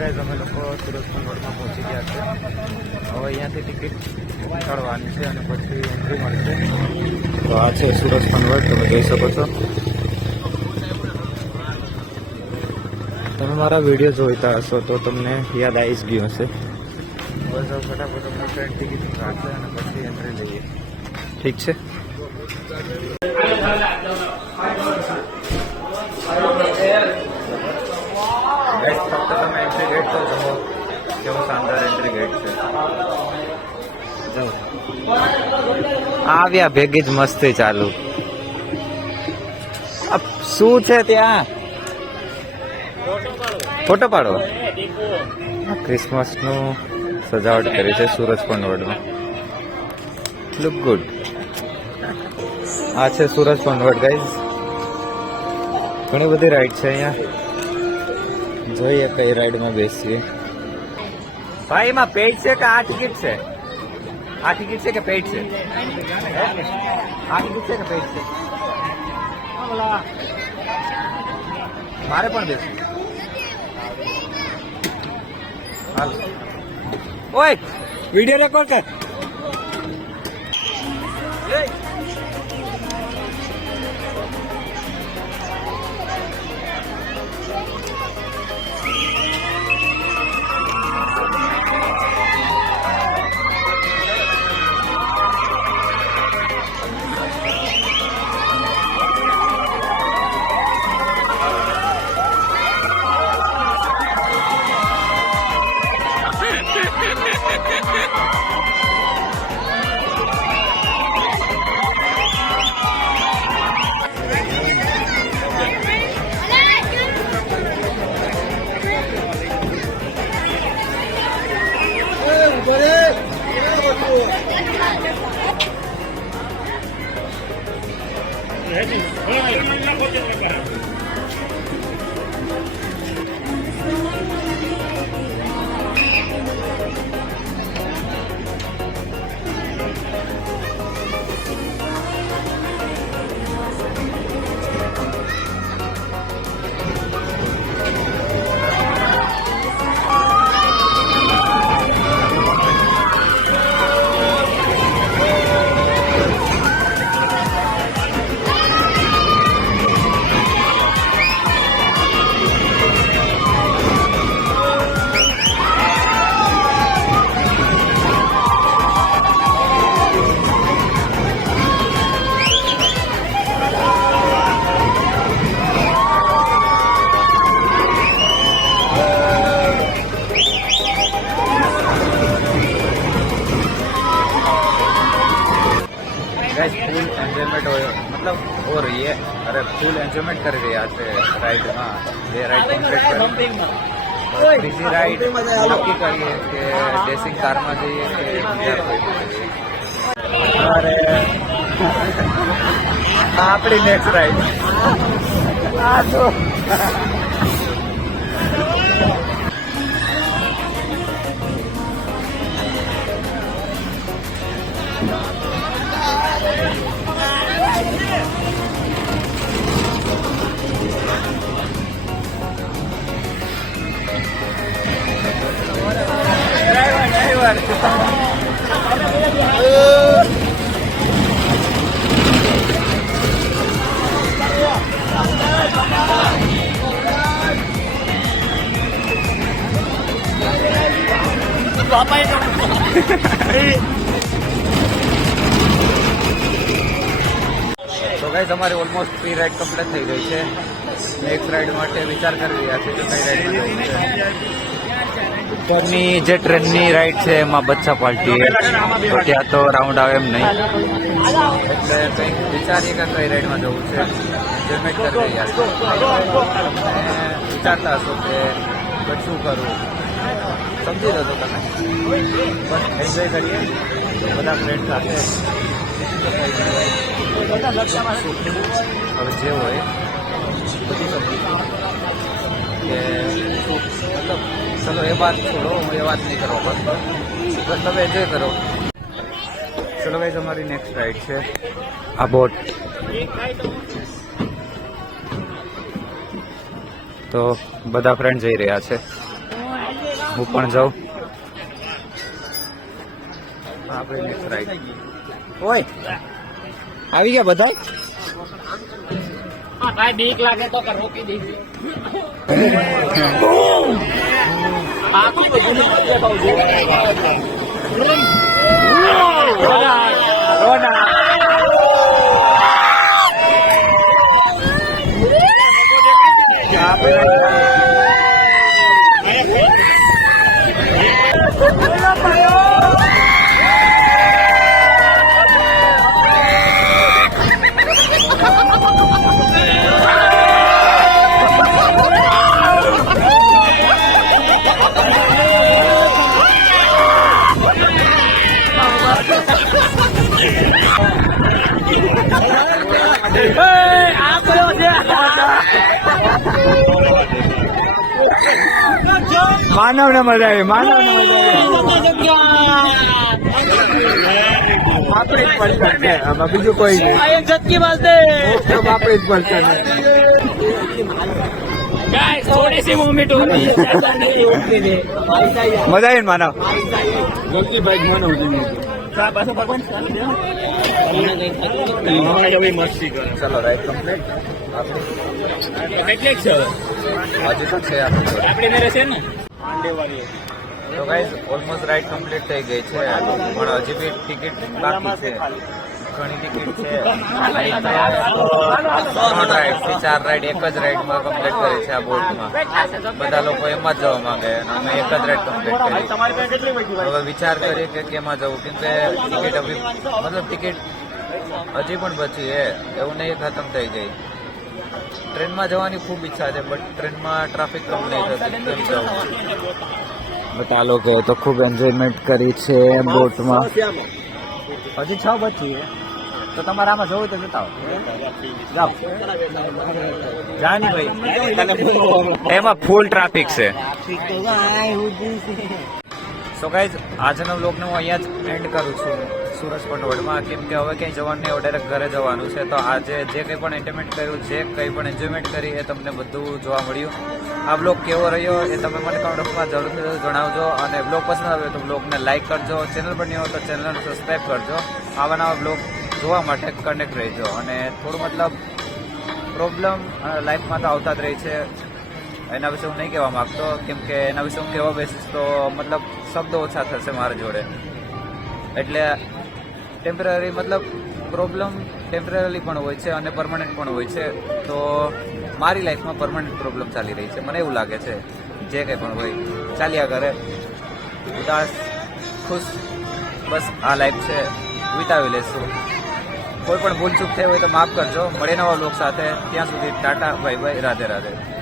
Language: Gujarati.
ગાઈઝ અમે લોકો સુરતમાં રોડમાં પહોંચી ગયા છે. હવે અહીંયાથી ટિકિટ કાઢવાની છે અને પછી એન્ટ્રી મળશે. તો આ છે સુરત કન્વર્ટ તમે જોઈ શકો છો. તમે મારા વીડિયો જોઈતા હશો તો તમને યાદ આવી જ ગયું હશે. બસ હવે ફટાફટ અમને ટ્રેન ટિકિટ કાઢશે અને પછી એન્ટ્રી લઈએ. ઠીક છે? કેવો શાનદાર એન્ટ્રી ગેટ છે. આવ્યા ભેગી જ મસ્તી ચાલુ. શું છે ત્યાં? ફોટો પાડો. ક્રિસમસનું સજાવટ કરી છે સુરજ પનવડમાં લુક ગુડ આ છે સુરજ પનવડ ગાઈઝ ઘણી બધી રાઈડ છે અહીંયા. જોઈએ કઈ રાઈડમાં બેસીએ. ભાઈ, એમાં પેડ છે કે આ ટિકિટ છે? આ ટિકિટ છે કે પેડ છે? આ ટિકિટ છે કે પેડ છે? મારે પણ બેસવું. હાલ. ઓય વીડિયો રેકોર્ડ કર. ગાઈસ ફૂલ એન્જોયમેન્ટ હોય. મતલબ હો રહી હે અરે ફૂલ એન્જોયમેન્ટ કરી રહ્યા છે રાઈડમાં જે રાઈડ કમ્પ્લીટ કરી. બીજી રાઈડ નક્કી કરીએ કે ડેસિંગ કારમાં જઈએ કે બીજા કોઈ અરે. આપણી નેક્સ્ટ રાઈડ આ તો. તો ગાઈઝ અમારી ઓલમોસ્ટ ફ્રી રાઈડ કમ્પ્લીટ થઈ ગઈ છે. નેક્સ્ટ રાઈડ માટે વિચાર કરી રહ્યા છે કે કઈ રાઈડ ઉપરની જે ટ્રેનની રાઈડ છે એમાં બચ્ચા પાર્ટી તો ત્યાં તો રાઉન્ડ આવે એમ નહીં. એટલે કંઈક વિચારીએ કે કઈ રાઈડમાં જવું છે. પેમેન્ટ કરી રહ્યા છે. વિચારતા હશો કે શું કરવું? સમજી લો તમે. બસ એન્જોય કરીએ. બધા ફ્રેન્ડ સાથે. હવે જે હોય, બધી સમજી કે મતલબ, ચલો એ વાત છોડો, હું એ વાત નહીં કરો બસ બસ તમે એન્જોય કરો. ચલો ભાઈ, તમારી નેક્સ્ટ રાઈડ છે. આ બોટ તો બધા ફ્રેન્ડ જઈ રહ્યા છે. હું પણ જાઉં. આપણે નેક્સ્ટ ઓય આવી ગયા બધા? ભાઈ બીક લાગે તો રોકી દઈશું માનવ ને મજા આવી. માનવ ને મજા આવી બીજું કોઈ નહીં. બાપડી જ પડશે મજા આવી. માનવ? ગલતીભાઈ ચલો રાઈટ કમ્પ્લીટ હજી તો છે આપણે મેરે છે ને? તો ગાઈઝ ઓલમોસ્ટ રાઈડ કમ્પ્લીટ થઈ ગઈ છે. પણ હજી બી ટિકિટ બાકી છે. ઘણી ટિકિટ છે. ત્રણ રાઈડથી ચાર રાઈડ એક જ રાઈડમાં કમ્પ્લીટ કરી છે આ બોટમાં. બધા લોકો એમાં જ જવા માંગે અને અમે એક જ રાઈડ કમ્પ્લીટ કરી હવે વિચાર કરીએ કે કેમાં જવું? કેમ કે ટિકિટ અભી મતલબ ટિકિટ હજી પણ બચી એ એવું નહીં ખતમ થઈ ગઈ. ટ્રેનમાં જવાની ખૂબ ઈચ્છા છે બટ ટ્રેનમાં ટ્રાફિક કમ નહીં થતી બટ આ લોકોએ તો ખૂબ એન્જોયમેન્ટ કરી છે બોટમાં. હજી છ બચી તો તમારે આમાં જવું તો જતા જાઓ. જાની ભાઈ. એમાં ફૂલ ટ્રાફિક છે. સો ગાઈઝ આજનો બ્લોગને હું અહીંયા જ એન્ડ કરું છું. સુરજ પટોળમાં કેમ કે હવે ક્યાંય જવાનું નહીં ડાયરેક્ટ ઘરે જવાનું છે. તો આજે જે કંઈ પણ એન્ટરમેન્ટ કર્યું, જે કંઈ પણ એન્જોયમેન્ટ કરી, એ તમને બધું જોવા મળ્યું. આ બ્લોગ કેવો રહ્યો એ તમે મને કમેન્ટ બોક્સમાં જરૂરથી જણાવજો. અને બ્લોગ પસંદ આવ્યો તો બ્લોગને લાઇક કરજો. ચેનલ પર નહીં હોય તો ચેનલને સબસ્ક્રાઈબ કરજો. આવા નવા બ્લોગ જોવા માટે કનેક્ટ રહેજો. અને થોડું મતલબ પ્રોબ્લેમ લાઈફમાં તો આવતા જ રહી છે. એના વિશે હું નહીં કહેવા માગતો, કેમ કે એના વિશે હું કહેવા બેસીશ તો મતલબ શબ્દો ઓછા થશે મારા જોડે. એટલે ટેમ્પરરી મતલબ પ્રોબ્લેમ ટેમ્પરરી પણ હોય છે અને પરમાનન્ટ પણ હોય છે. તો મારી લાઈફમાં પરમાનન્ટ પ્રોબ્લેમ ચાલી રહી છે. મને એવું લાગે છે. જે કંઈ પણ હોય, ચાલ્યા કરે. ઉદાસ, ખુશ, બસ આ લાઈફ છે. વિતાવી લેશું. કોઈ પણ ભૂલ ચૂક થઈ હોય તો માફ કરજો. મળે નવા લોક સાથે. ત્યાં સુધી ટાટા ભાઈ ભાઈ રાધે રાધે.